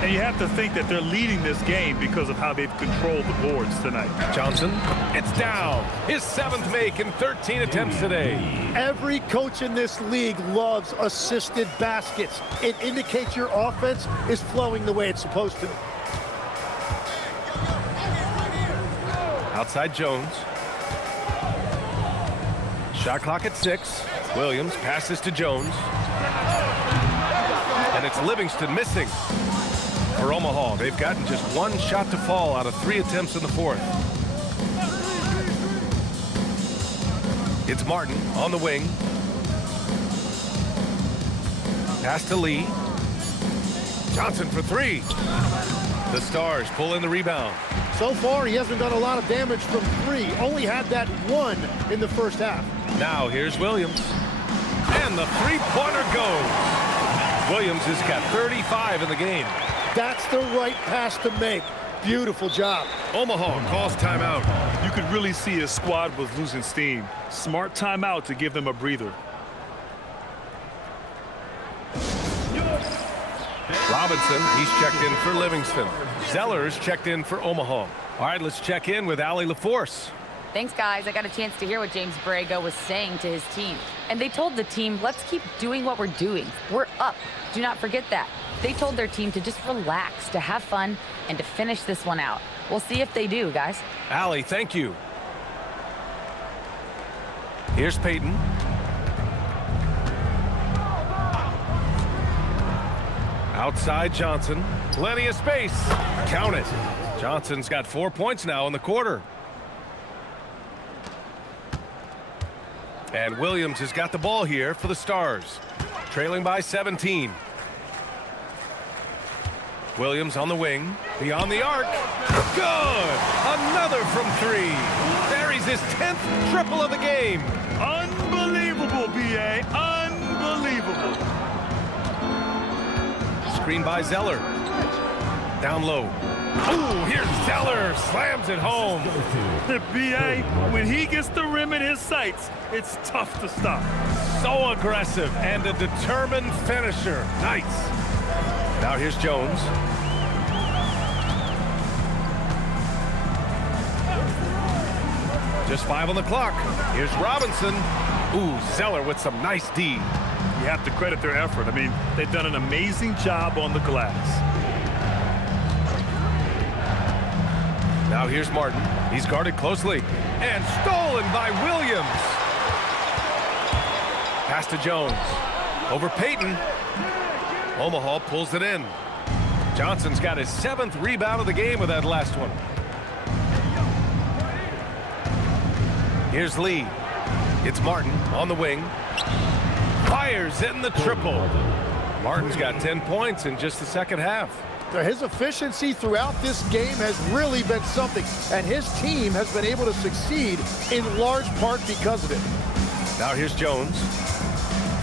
And you have to think that they're leading this game because of how they've controlled the boards tonight. Johnson, it's down. His 7th make in 13 attempts today. Every coach in this league loves assisted baskets. It indicates your offense is flowing the way it's supposed to. Outside Jones. Shot clock at 6. Williams passes to Jones. And it's Livingston missing. For Omaha, they've gotten just 1 shot to fall out of 3 attempts in the 4th. It's Martin on the wing. Pass to Lee. Johnson for 3. The Stars pull in the rebound. So far, he hasn't done a lot of damage from 3. Only had that 1 in the first half. Now here's Williams. And the 3-pointer goes. Williams has got 35 in the game. That's the right pass to make. Beautiful job. Omaha calls timeout. You could really see his squad was losing steam. Smart timeout to give them a breather. Robinson, he's checked in for Livingston. Zeller's checked in for Omaha. All right, let's check in with Allie LaForce. Thanks, guys. I got a chance to hear what James Borrego was saying to his team. And they told the team, let's keep doing what we're doing. We're up. Do not forget that. They told their team to just relax, to have fun, and to finish this one out. We'll see if they do, guys. Allie, thank you. Here's Peyton. Outside Johnson. Plenty of space. Count it. Johnson's got 4 points now in the quarter. And Williams has got the ball here for the Stars. Trailing by 17. Williams on the wing. Beyond the arc. Good! Another from 3. Buries his 10th triple of the game. Unbelievable, B.A. Unbelievable. Screen by Zeller. Down low. Ooh, here's Zeller. Slams it home. B.A., when he gets the rim in his sights, it's tough to stop. So aggressive and a determined finisher. Nice. Now here's Jones. Just 5 on the clock. Here's Robinson. Ooh, Zeller with some nice D. You have to credit their effort. I mean, they've done an amazing job on the glass. Now here's Martin. He's guarded closely. And stolen by Williams. Pass to Jones. Over Peyton. Omaha pulls it in. Johnson's got his 7th rebound of the game with that last one. Here's Lee. It's Martin on the wing. Fires in the triple. Martin's got 10 points in just the second half. His efficiency throughout this game has really been something, and his team has been able to succeed in large part because of it. Now here's Jones.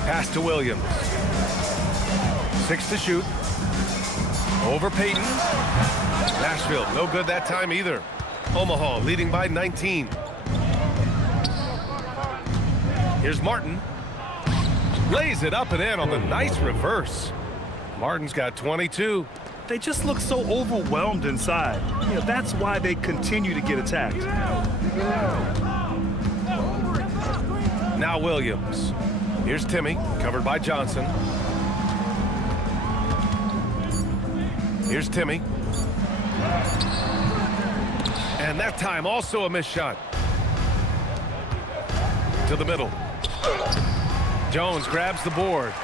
Pass to Williams. 6 to shoot. Over Peyton. Nashville, no good that time either. Omaha leading by 19. Here's Martin. Lays it up and in on the nice reverse. Martin's got 22. They just look so overwhelmed inside. You know, that's why they continue to get attacked. Now Williams. Here's Timmy, covered by Johnson. Here's Timmy. And that time also a missed shot. To the middle. Jones grabs the board.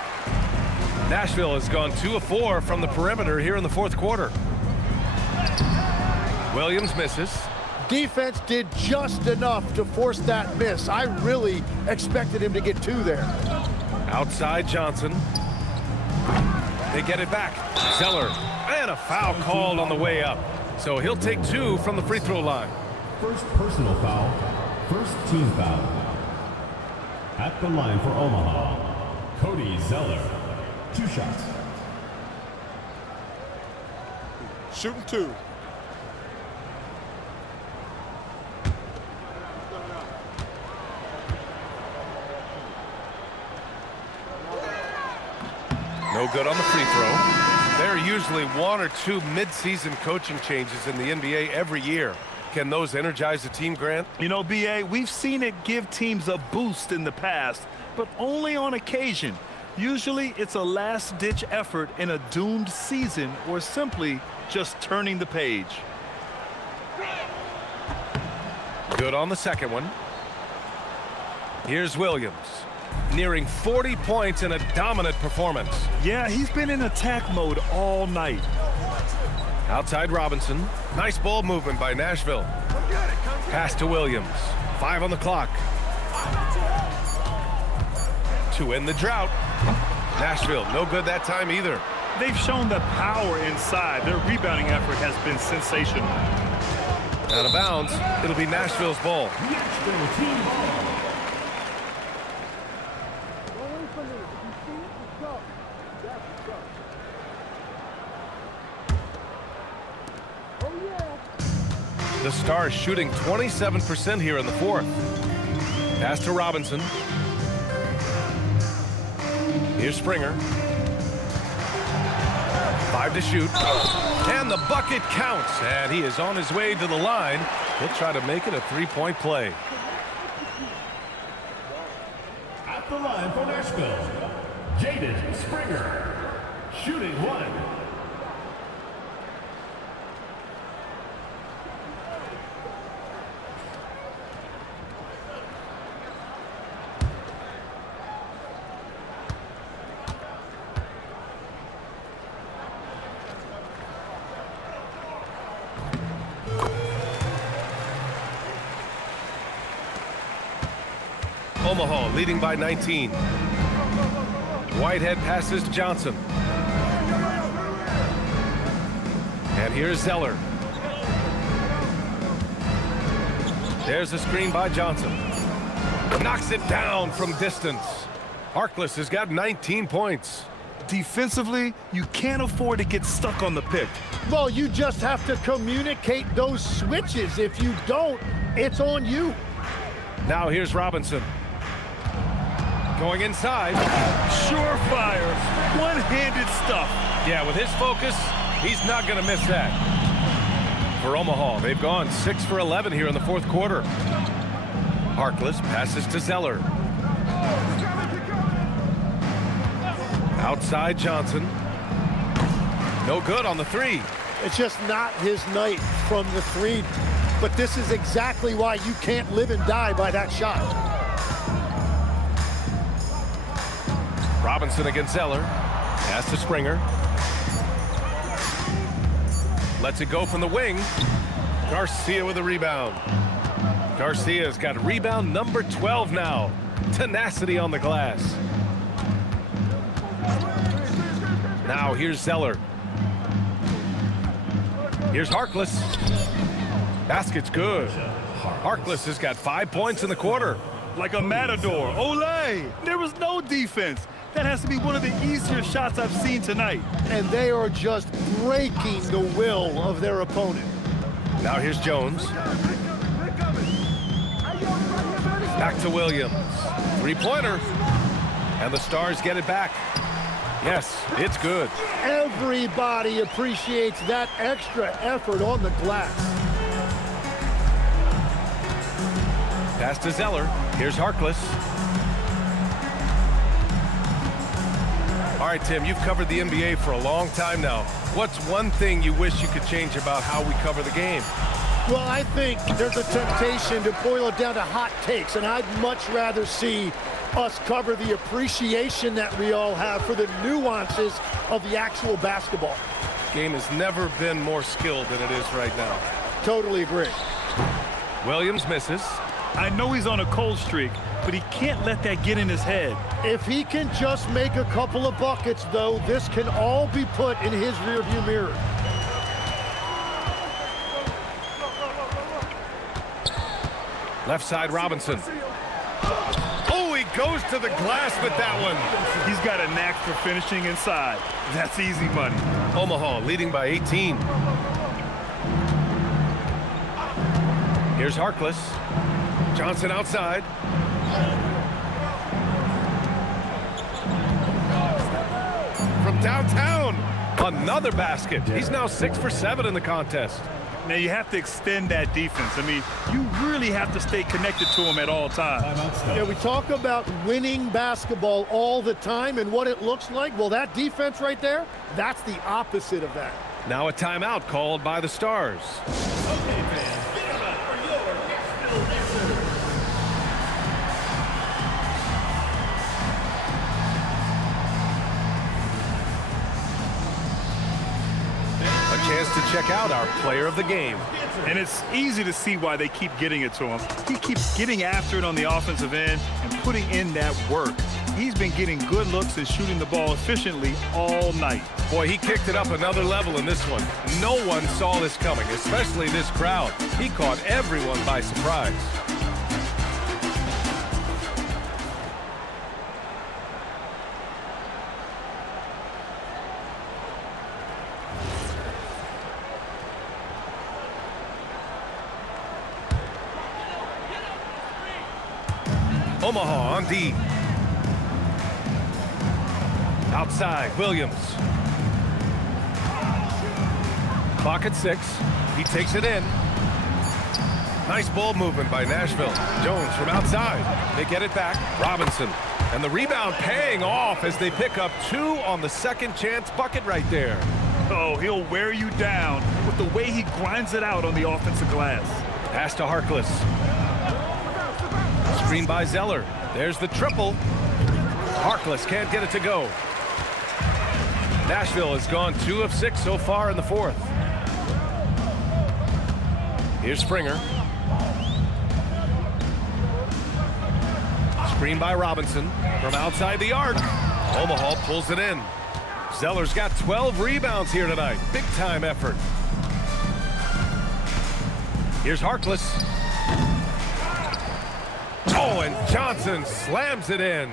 Nashville has gone 2 of 4 from the perimeter here in the fourth quarter. Williams misses. Defense did just enough to force that miss. I really expected him to get 2 there. Outside Johnson. They get it back. Zeller. And a foul called on the way up. So he'll take 2 from the free throw line. First personal foul. First team foul. At the line for Omaha, Cody Zeller. 2 shots. Shooting 2. No good on the free throw. There are usually 1 or 2 mid-season coaching changes in the NBA every year. Can those energize the team, Grant? You know, B.A., we've seen it give teams a boost in the past, but only on occasion. Usually it's a last-ditch effort in a doomed season or simply just turning the page. Good on the second one. Here's Williams. Nearing 40 points in a dominant performance. Yeah, he's been in attack mode all night. Outside Robinson. Nice ball movement by Nashville. Pass to Williams. 5 on the clock. To end the drought. Nashville, no good that time either. They've shown the power inside. Their rebounding effort has been sensational. Out of bounds. It'll be Nashville's ball. The Stars shooting 27% here in the fourth. Pass to Robinson. Here's Springer. 5 to shoot. And the bucket counts. And he is on his way to the line. He'll try to make it a 3-point play. At the line for Nashville, Jaden Springer. Shooting 1. Omaha leading by 19. Whitehead passes Johnson. And here's Zeller. There's a screen by Johnson. Knocks it down from distance. Harkless has got 19 points. Defensively, you can't afford to get stuck on the pick. Well, you just have to communicate those switches. If you don't, it's on you. Now here's Robinson. Going inside. Surefire, one-handed stuff. Yeah, with his focus, he's not going to miss that. For Omaha, they've gone 6 for 11 here in the fourth quarter. Harkless passes to Zeller. Outside Johnson. No good on the 3. It's just not his night from the 3. But this is exactly why you can't live and die by that shot. Robinson against Zeller. Pass to Springer. Lets it go from the wing. Garcia with a rebound. Garcia's got rebound number 12 now. Tenacity on the glass. Now here's Zeller. Here's Harkless. Basket's good. Harkless has got 5 points in the quarter. Like a matador. Olé! There was no defense. That has to be one of the easier shots I've seen tonight. And they are just breaking the will of their opponent. Now here's Jones. Back to Williams. Three-pointer. And the Stars get it back. Yes, it's good. Everybody appreciates that extra effort on the glass. Pass to Zeller. Here's Harkless. All right, Tim, you've covered the NBA for a long time now. What's one thing you wish you could change about how we cover the game? Well, I think there's a temptation to boil it down to hot takes, and I'd much rather see us cover the appreciation that we all have for the nuances of the actual basketball. Game has never been more skilled than it is right now. Totally agree. Williams misses. I know he's on a cold streak, but he can't let that get in his head. If he can just make a couple of buckets, though, this can all be put in his rearview mirror. Left side, Robinson. Oh, he goes to the glass with that one. He's got a knack for finishing inside. That's easy money. Omaha leading by 18. Here's Harkless. Johnson outside. From downtown, another basket. He's now 6 for 7 in the contest. Now you have to extend that defense. I mean, you really have to stay connected to him at all times. Yeah, we talk about winning basketball all the time and what it looks like. Well, that defense right there, that's the opposite of that. Now a timeout called by the Stars. Okay, fans, get them out for your still dancer. A chance to check out our player of the game. And it's easy to see why they keep getting it to him. He keeps getting after it on the offensive end and putting in that work. He's been getting good looks and shooting the ball efficiently all night. Boy, he kicked it up another level in this one. No one saw this coming, especially this crowd. He caught everyone by surprise. Omaha on D. Outside, Williams. Clock at 6. He takes it in. Nice ball movement by Nashville. Jones from outside. They get it back. Robinson. And the rebound paying off as they pick up 2 on the second chance bucket right there. Oh, he'll wear you down with the way he grinds it out on the offensive glass. Pass to Harkless. Screen by Zeller. There's the triple. Harkless can't get it to go. Nashville has gone 2 of 6 so far in the fourth. Here's Springer. Screen by Robinson from outside the arc. Omaha pulls it in. Zeller's got 12 rebounds here tonight. Big time effort. Here's Harkless. Oh, and Johnson slams it in.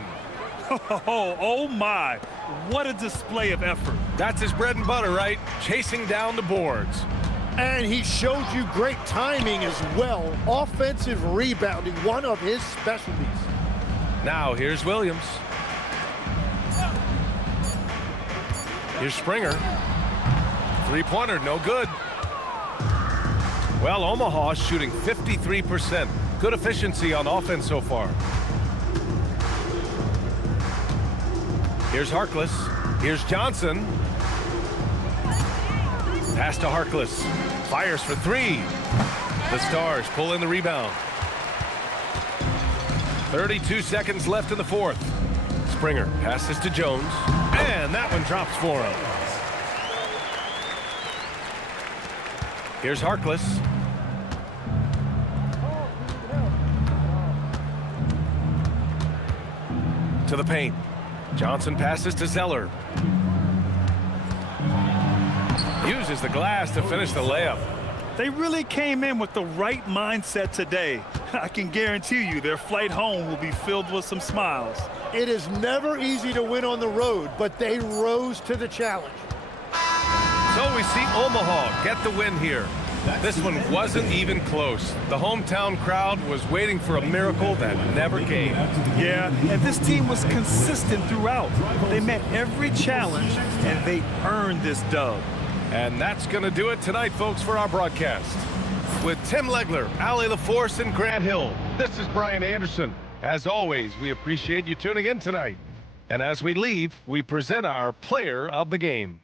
Oh my, what a display of effort. That's his bread and butter, right? Chasing down the boards. And he showed you great timing as well. Offensive rebounding, one of his specialties. Now here's Williams. Here's Springer. Three-pointer, no good. Well, Omaha shooting 53%. Good efficiency on offense so far. Here's Harkless. Here's Johnson. Pass to Harkless. Fires for 3. The Stars pull in the rebound. 32 seconds left in the fourth. Springer passes to Jones. And that one drops for him. Here's Harkless. To the paint. Johnson passes to Zeller. Uses uses the glass to finish the layup. They really came in with the right mindset today. I can guarantee you their flight home will be filled with some smiles. It is never easy to win on the road, but they rose to the challenge. So we see Omaha get the win here. This one wasn't even close. The hometown crowd was waiting for a miracle that never came. Yeah, and this team was consistent throughout. They met every challenge, and they earned this dub. And that's going to do it tonight, folks, for our broadcast. With Tim Legler, Allie LaForce, and Grant Hill, this is Brian Anderson. As always, we appreciate you tuning in tonight. And as we leave, we present our player of the game.